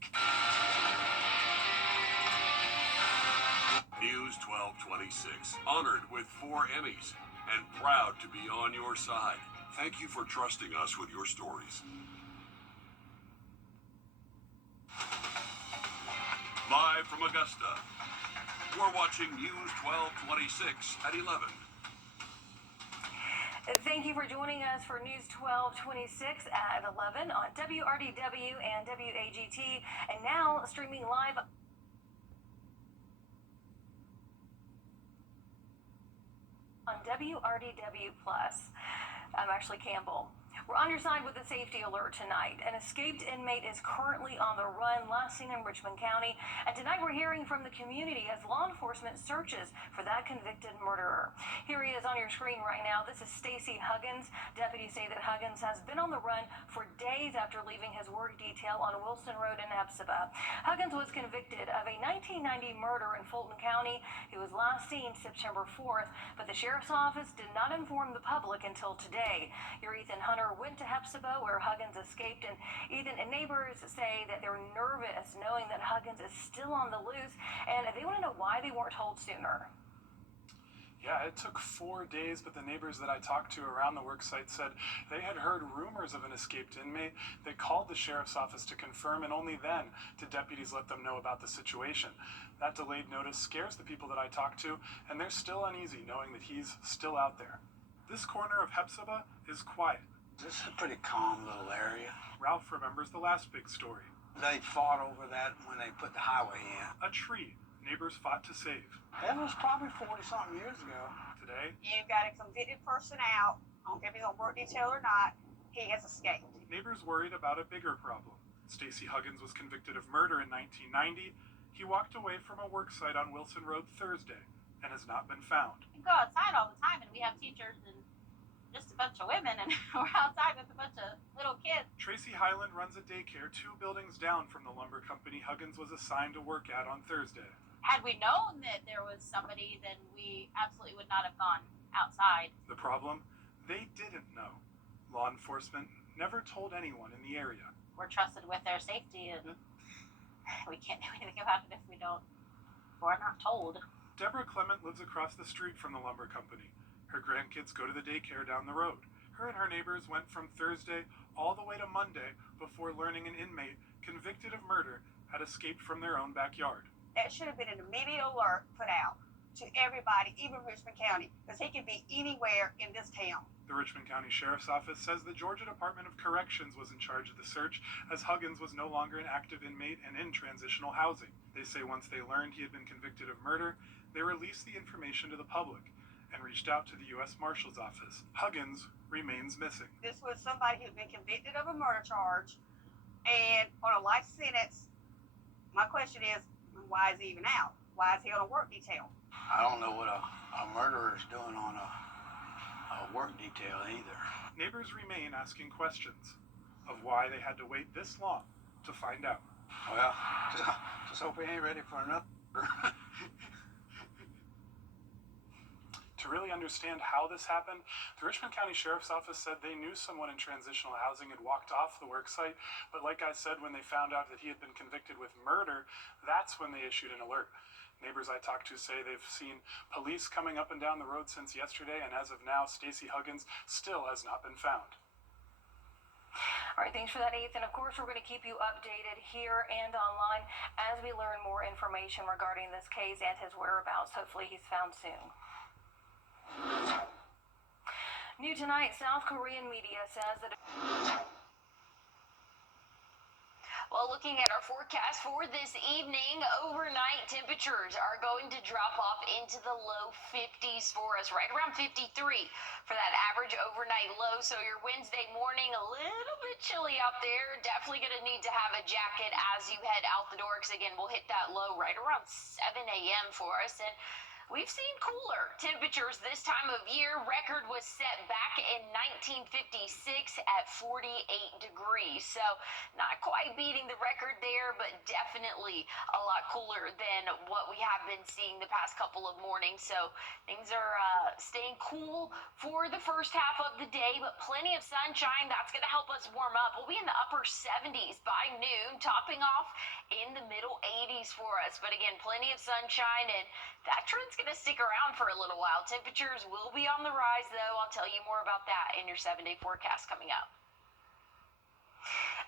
week. News 1226, honored with 4 Emmys and proud to be on your side. Thank you for trusting us with your stories. Live from Augusta, we're watching News 1226 at 11. Thank you for joining us for News 1226 at 11 on WRDW and WAGT, and now streaming live on WRDW+. I'm Ashley Campbell. We're on your side with a safety alert tonight. An escaped inmate is currently on the run, last seen in Richmond County. And tonight we're hearing from the community as law enforcement searches for that convicted murderer. Here he is on your screen right now. This is Stacey Huggins. Deputies say that Huggins has been on the run for days after leaving his work detail on Wilson Road in Hephzibah. Huggins was convicted of a 1990 murder in Fulton County. He was last seen September 4th, but the sheriff's office did not inform the public until today. Your Ethan Hunter went to Hephzibah where Huggins escaped, and Ethan and neighbors say that they're nervous knowing that Huggins is still on the loose, and they want to know why they weren't told sooner. Yeah, it took 4 days, but the neighbors that I talked to around the worksite said they had heard rumors of an escaped inmate. They called the sheriff's office to confirm, and only then did deputies let them know about the situation. That delayed notice scares the people that I talked to, and they're still uneasy knowing that he's still out there. This corner of Hephzibah is quiet. This is a pretty calm little area. Ralph remembers the last big story. They fought over that when they put the highway in. A tree neighbors fought to save. That was probably 40-something years ago. Today, you got a convicted person out. I don't care if he's on work detail or not. He has escaped. Neighbors worried about a bigger problem. Stacey Huggins was convicted of murder in 1990. He walked away from a work site on Wilson Road Thursday and has not been found. We go outside all the time, and we have teachers and just a bunch of women, and we're outside with a bunch of little kids. Tracy Highland runs a daycare 2 buildings down from the lumber company Huggins was assigned to work at on Thursday. Had we known that there was somebody, then we absolutely would not have gone outside. The problem? They didn't know. Law enforcement never told anyone in the area. We're trusted with their safety, and we can't do anything about it if we're not told. Deborah Clement lives across the street from the lumber company. Her grandkids go to the daycare down the road. Her and her neighbors went from Thursday all the way to Monday before learning an inmate convicted of murder had escaped from their own backyard. There should have been an immediate alert put out to everybody, even Richmond County, because he could be anywhere in this town. The Richmond County Sheriff's Office says the Georgia Department of Corrections was in charge of the search, as Huggins was no longer an active inmate and in transitional housing. They say once they learned he had been convicted of murder, they released the information to the public and reached out to the U.S. Marshal's Office. Huggins remains missing. This was somebody who'd been convicted of a murder charge and on a life sentence. My question is, why is he even out? Why is he on a work detail? I don't know what a murderer's doing on a work detail either. Neighbors remain asking questions of why they had to wait this long to find out. Well, just hope he ain't ready for another. To really understand how this happened, the Richmond County Sheriff's Office said they knew someone in transitional housing had walked off the worksite, but like I said, when they found out that he had been convicted with murder, that's when they issued an alert. Neighbors I talked to say they've seen police coming up and down the road since yesterday, and as of now, Stacey Huggins still has not been found. All right, thanks for that, Ethan. Of course, we're going to keep you updated here and online as we learn more information regarding this case and his whereabouts. Hopefully he's found soon. New tonight, South Korean media says that... Well, looking at our forecast for this evening, overnight temperatures are going to drop off into the low 50s for us, right around 53 for that average overnight low. So your Wednesday morning, a little bit chilly out there. Definitely going to need to have a jacket as you head out the door, because again, we'll hit that low right around 7 a.m. for us. And We've seen cooler temperatures this time of year. Record was set back in 1956 at 48 degrees. So not quite beating the record there, but definitely a lot cooler than what we have been seeing the past couple of mornings. So things are staying cool for the first half of the day, but plenty of sunshine. That's going to help us warm up. We'll be in the upper 70s by noon, topping off in the middle 80s for us. But again, plenty of sunshine, and that trend's going to stick around for a little while. Temperatures will be on the rise, though. I'll tell you more about that in your 7-day forecast coming up.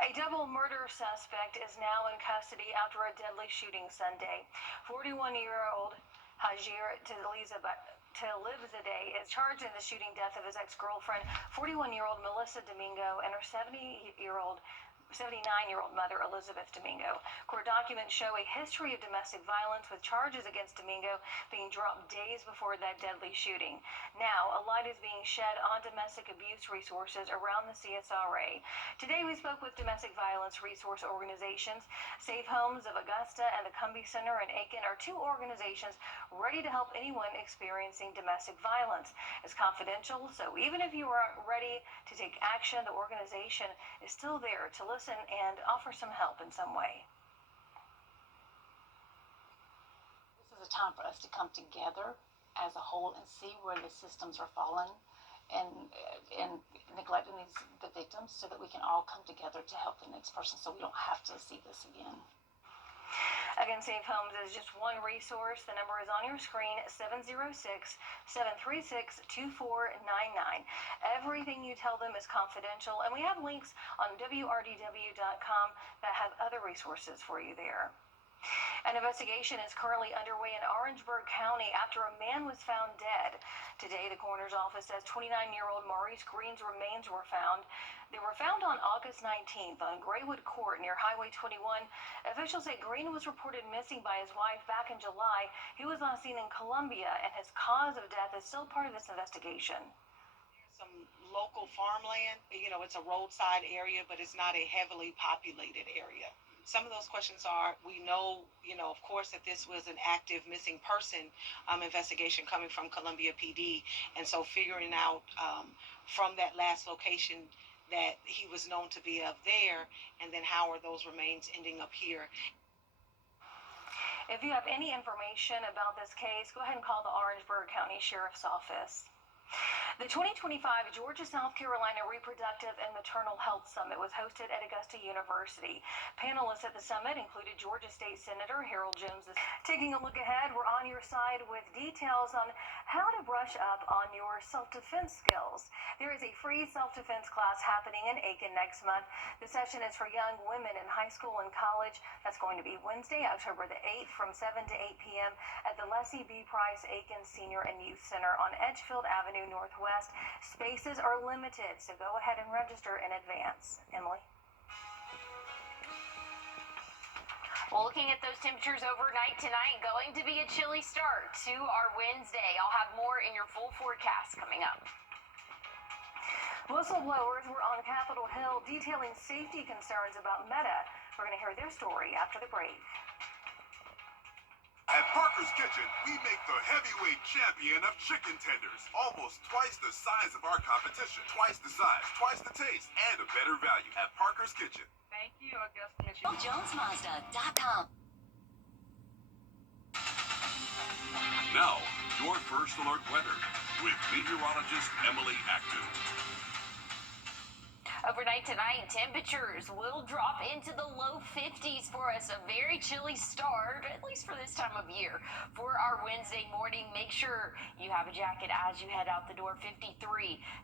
A double murder suspect is now in custody after a deadly shooting Sunday. 41-year-old Hajir Talibzadeh is charged in the shooting death of his ex-girlfriend, 41-year-old Melissa Domingo, and her 79-year-old mother, Elizabeth Domingo. Court documents show a history of domestic violence, with charges against Domingo being dropped days before that deadly shooting. Now, a light is being shed on domestic abuse resources around the CSRA. Today, we spoke with domestic violence resource organizations. Safe Homes of Augusta and the Cumbie Center in Aiken are two organizations ready to help anyone experiencing domestic violence. It's confidential, so even if you aren't ready to take action, the organization is still there to listen and offer some help in some way. This is a time for us to come together as a whole and see where the systems are falling and neglecting the victims, so that we can all come together to help the next person, so we don't have to see this again. Again, Safe Homes is just one resource. The number is on your screen, 706-736-2499. Everything you tell them is confidential, and we have links on wrdw.com that have other resources for you there. An investigation is currently underway in Orangeburg County after a man was found dead. Today, the coroner's office says 29-year-old Maurice Green's remains were found. They were found on August 19th on Graywood Court near Highway 21. Officials say Green was reported missing by his wife back in July. He was last seen in Columbia, and his cause of death is still part of this investigation. Some local farmland, it's a roadside area, but it's not a heavily populated area. Some of those questions are, we know, of course, that this was an active missing person investigation coming from Columbia PD. And so figuring out from that last location that he was known to be up there, and then how are those remains ending up here. If you have any information about this case, go ahead and call the Orangeburg County Sheriff's Office. The 2025 Georgia-South Carolina Reproductive and Maternal Health Summit was hosted at Augusta University. Panelists at the summit included Georgia State Senator Harold Jones. Taking a look ahead, we're on your side with details on how to brush up on your self-defense skills. There is a free self-defense class happening in Aiken next month. The session is for young women in high school and college. That's going to be Wednesday, October the 8th from 7 to 8 p.m. at the Leslie B. Price Aiken Senior and Youth Center on Edgefield Avenue Northwest. Spaces are limited, so go ahead and register in advance. Emily? Well, looking at those temperatures overnight tonight, going to be a chilly start to our Wednesday. I'll have more in your full forecast coming up. Whistleblowers were on Capitol Hill detailing safety concerns about Meta. We're going to hear their story after the break. At Parker's Kitchen, we make the heavyweight champion of chicken tenders. Almost twice the size of our competition. Twice the size, twice the taste, and a better value at Parker's Kitchen. Thank you, Augusta, Michigan. JonesMazda.com. Now, your First Alert weather with meteorologist Emily Acton. Overnight tonight, temperatures will drop into the low 50s for us. A very chilly start, at least for this time of year. For our Wednesday morning, make sure you have a jacket as you head out the door. 53.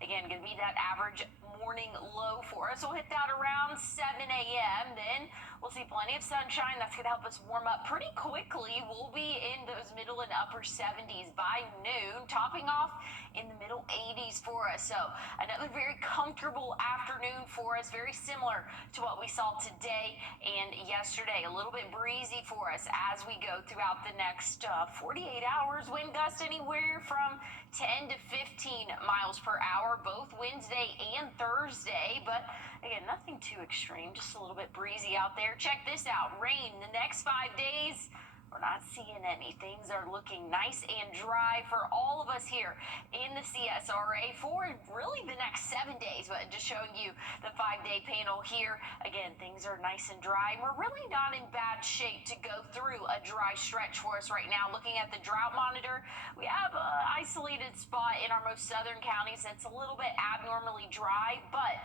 Again, going to be that average morning low for us. We'll hit that around 7 a.m. Then we'll see plenty of sunshine. That's going to help us warm up pretty quickly. We'll be in those middle and upper 70s by noon, topping off in the middle 80s for us. So another very comfortable afternoon for us, very similar to what we saw today and yesterday. A little bit breezy for us as we go throughout the next 48 hours. Wind gusts anywhere from 10 to 15 miles per hour, both Wednesday and Thursday. But again, nothing too extreme, just a little bit breezy out there. Check this out. Rain the next 5 days. we're not seeing any. Things are looking nice and dry for all of us here in the CSRA for really the next 7 days. But just showing you the 5-day panel here. Again, things are nice and dry. We're really not in bad shape to go through a dry stretch for us right now. Looking at the drought monitor, we have an isolated spot in our most southern counties that's a little bit abnormally dry, but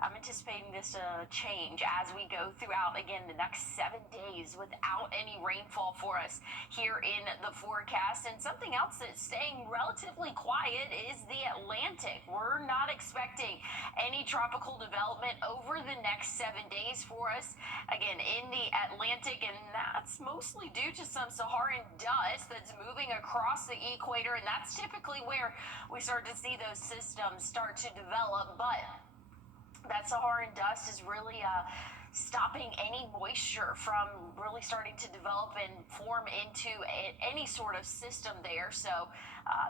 I'm anticipating this to change as we go throughout, again, the next 7 days without any rainfall for us here in the forecast. And something else that's staying relatively quiet is the Atlantic. We're not expecting any tropical development over the next 7 days for us, again, in the Atlantic, and that's mostly due to some Saharan dust that's moving across the equator, and that's typically where we start to see those systems start to develop. But that Saharan dust is really stopping any moisture from really starting to develop and form into any sort of system there. So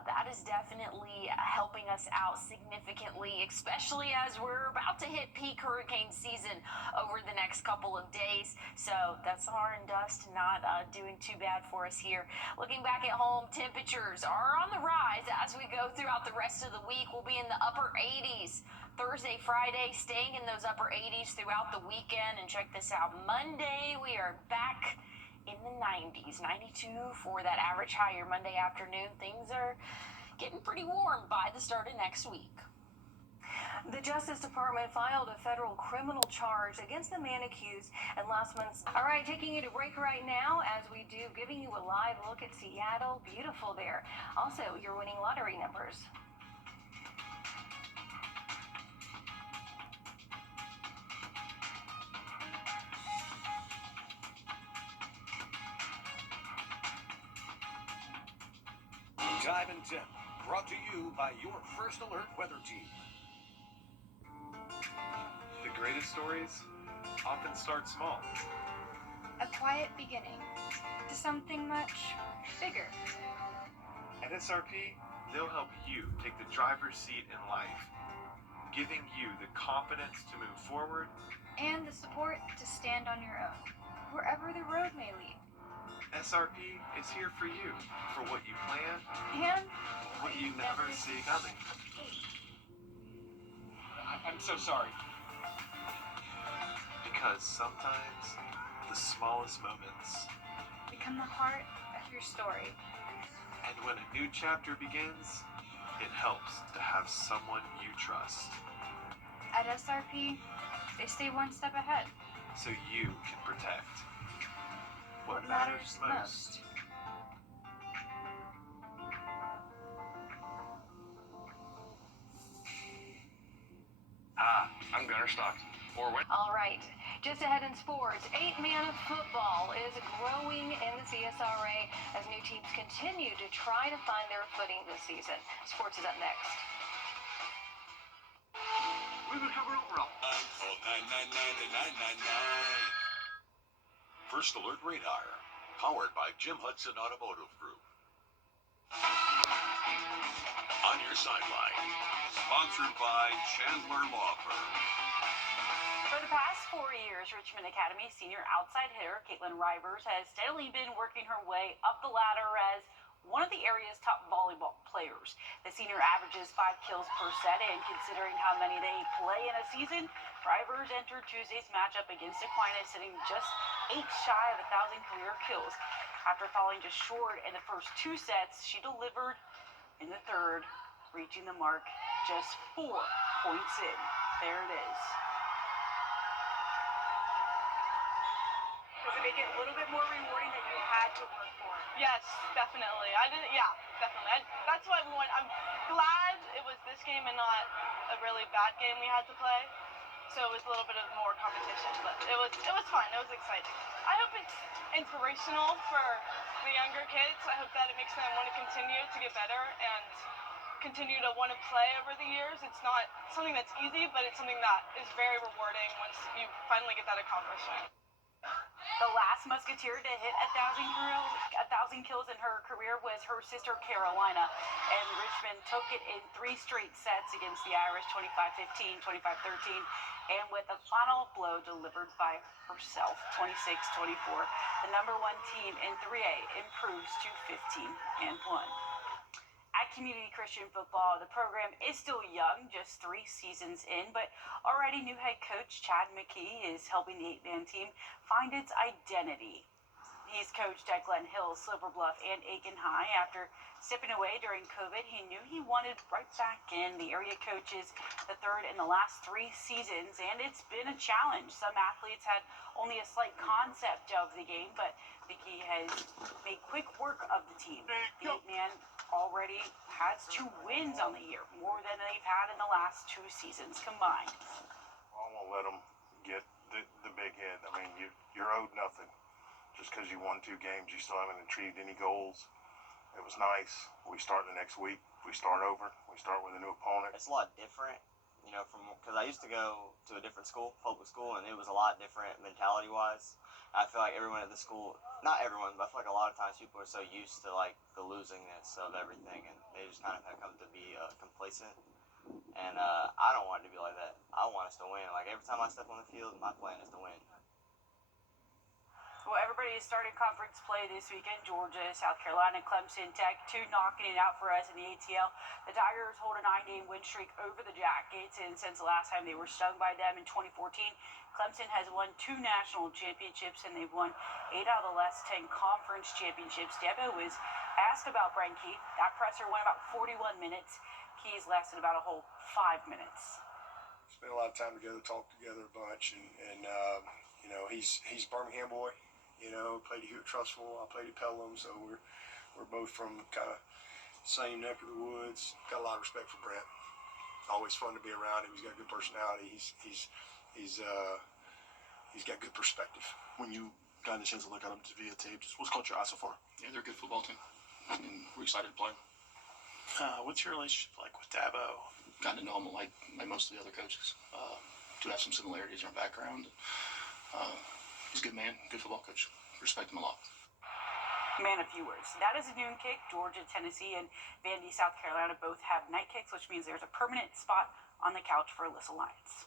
that is definitely helping us out significantly, especially as we're about to hit peak hurricane season over the next couple of days. So that Saharan dust not doing too bad for us here. Looking back at home, temperatures are on the rise as we go throughout the rest of the week. We'll be in the upper 80s. Thursday, Friday, staying in those upper 80s throughout the weekend. And check this out, Monday, we are back in the 90s, 92 for that average higher Monday afternoon. Things are getting pretty warm by the start of next week. The Justice Department filed a federal criminal charge against the man accused in last month's. All right, taking you to break right now as we do, giving you a live look at Seattle. Beautiful there. Also, your winning lottery numbers. Time and Tip, brought to you by your First Alert weather team. The greatest stories often start small. A quiet beginning to something much bigger. At SRP, they'll help you take the driver's seat in life, giving you the confidence to move forward And the support to stand on your own, wherever the road may lead. SRP is here for you, for what you plan And what you never see coming. I'm so sorry. Because sometimes the smallest moments, become the heart of your story. and when a new chapter begins, it helps to have someone you trust, At SRP, they stay one step ahead. so you can protect what matters matters most. I'm Gunner Stockton. All right, just ahead in sports, 8-man football is growing in the CSRA as new teams continue to try to find their footing this season. Sports is up next. We will cover overall. Call 999 First Alert Radar, powered by Jim Hudson Automotive Group. On your sideline, sponsored by Chandler Law Firm. For the past 4 years, Richmond Academy senior outside hitter Caitlin Rivers has steadily been working her way up the ladder as one of the area's top volleyball players. The senior averages 5 kills per set, and considering how many they play in a season, Rivers entered Tuesday's matchup against Aquinas sitting just 8 shy of 1,000 career kills. After falling just short in the first 2 sets, she delivered in the third, reaching the mark just 4 points in. There it is. Does it make it a little bit more rewarding that you had to work for it? Yes, definitely. Definitely. That's what I want. I'm glad it was this game and not a really bad game we had to play. So it was a little bit of more competition, but it was fun. It was exciting. I hope it's inspirational for the younger kids. I hope that it makes them want to continue to get better and continue to want to play over the years. It's not something that's easy, but it's something that is very rewarding once you finally get that accomplishment. The last Musketeer to hit 1,000 kills in her career was her sister Carolina, and Richmond took it in 3 straight sets against the Irish, 25-15, 25-13, and with a final blow delivered by herself, 26-24. The number 1 team in 3A improves to 15-1. At Community Christian Football, the program is still young, just 3 seasons in, but already new head coach Chad McKee is helping the 8-man team find its identity. He's coached at Glen Hill, Silver Bluff, and Aiken High. After stepping away during COVID, he knew he wanted right back in. The area coaches the 3rd in the last 3 seasons, and it's been a challenge. Some athletes had only a slight concept of the game, but McKee has made quick work of the team. The 8-man already has 2 wins on the year, more than they've had in the last 2 seasons combined. I won't let them get the big head. I mean, you're owed nothing. Just because you won 2 games, you still haven't achieved any goals. It was nice. We start the next week. We start over. We start with a new opponent. It's a lot different, you know, because I used to go to a different school, public school, and it was a lot different mentality-wise. I feel like everyone at the school, not everyone, but I feel like a lot of times people are so used to like the losingness of everything, and they just kind of have come to be complacent. And I don't want it to be like that. I want us to win. Like every time I step on the field, my plan is to win. Well, everybody is starting conference play this weekend. Georgia, South Carolina, Clemson, Tech, 2 knocking it out for us in the ATL. The Tigers hold a 9-game win streak over the Jackets, and since the last time they were stung by them in 2014, Clemson has won 2 national championships, and they've won 8 out of the last 10 conference championships. Debo was asked about Brian Key. That presser went about 41 minutes. Keys lasted about a whole 5 minutes. Spent a lot of time together, talked together a bunch, and you know, he's a Birmingham boy. You know, played here at Trustful. I played at Pelham, so we're both from kind of same neck of the woods. Got a lot of respect for Brent. Always fun to be around him. He's got good personality. He's got good perspective. When you got a chance to look at him via tape, just what's caught your eye so far? Yeah, they're a good football team, and we're excited to play them. What's your relationship like with Dabo? Gotten to know him like most of the other coaches. Do have some similarities in our background. He's a good man, good football coach. Respect him a lot. Man, a few words. That is a noon kick. Georgia, Tennessee, and Vandy, South Carolina both have night kicks, which means there's a permanent spot on the couch for Alyssa Lyons.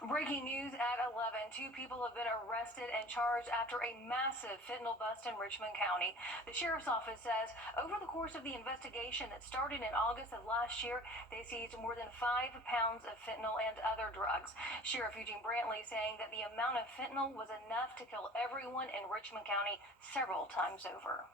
Breaking news at 11. 2 people have been arrested and charged after a massive fentanyl bust in Richmond County. The sheriff's office says over the course of the investigation that started in August of last year, they seized more than 5 pounds of fentanyl and other drugs. Sheriff Eugene Brantley saying that the amount of fentanyl was enough to kill everyone in Richmond County several times over.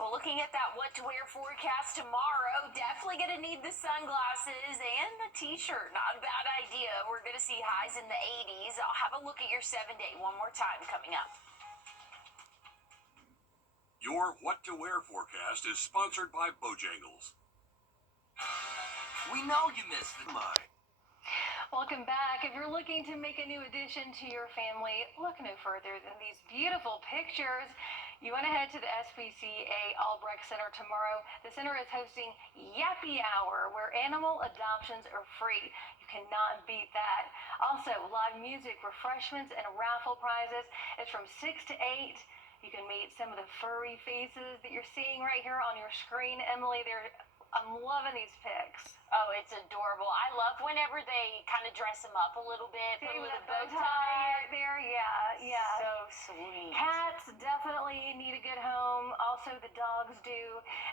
Well, looking at that what to wear forecast tomorrow, definitely going to need the sunglasses and the t-shirt. Not a bad idea. We're going to see highs in the 80s. I'll have a look at your 7-day one more time coming up. Your what to wear forecast is sponsored by Bojangles. We know you missed the mark. Welcome back. If you're looking to make a new addition to your family, look no further than these beautiful pictures. You want to head to the SPCA Albrecht Center tomorrow. The center is hosting Yappy Hour, where animal adoptions are free. You cannot beat that. Also, live music, refreshments, and raffle prizes. It's from 6 to 8. You can meet some of the furry faces that you're seeing right here on your screen. Emily, I'm loving these pics. Oh, it's adorable. I love whenever they kind of dress them up a little bit. Put them with a bow tie right there. Yeah. So sweet. Cats definitely need a good home. Also, the dogs do.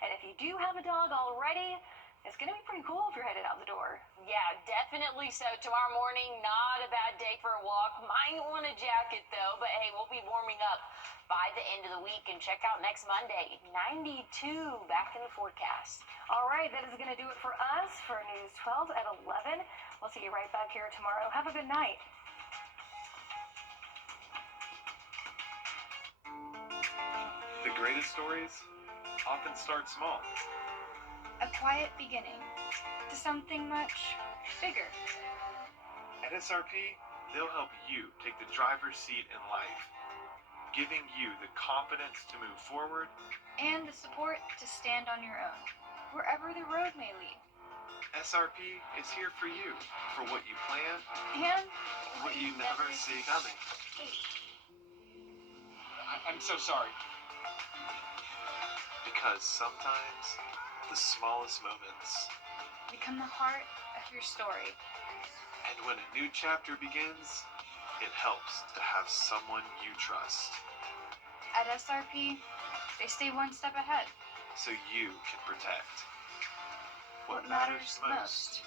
And if you do have a dog already, it's going to be pretty cool if you're headed out the door. Yeah, definitely so. Tomorrow morning, not a bad day for a walk. Might want a jacket, though. But, hey, we'll be warming up by the end of the week. And check out next Monday, 92 back in the forecast. All right, that is going to do it for us for News 12 at 11. We'll see you right back here tomorrow. Have a good night. The greatest stories often start small. A quiet beginning to something much bigger. At SRP, they'll help you take the driver's seat in life, giving you the confidence to move forward and the support to stand on your own, wherever the road may lead. SRP is here for you, for what you plan And what you never see coming. I'm so sorry. Because sometimes the smallest moments, become the heart of your story. and when a new chapter begins, it helps to have someone you trust, At SRP, they stay one step ahead. so you can protect What matters most.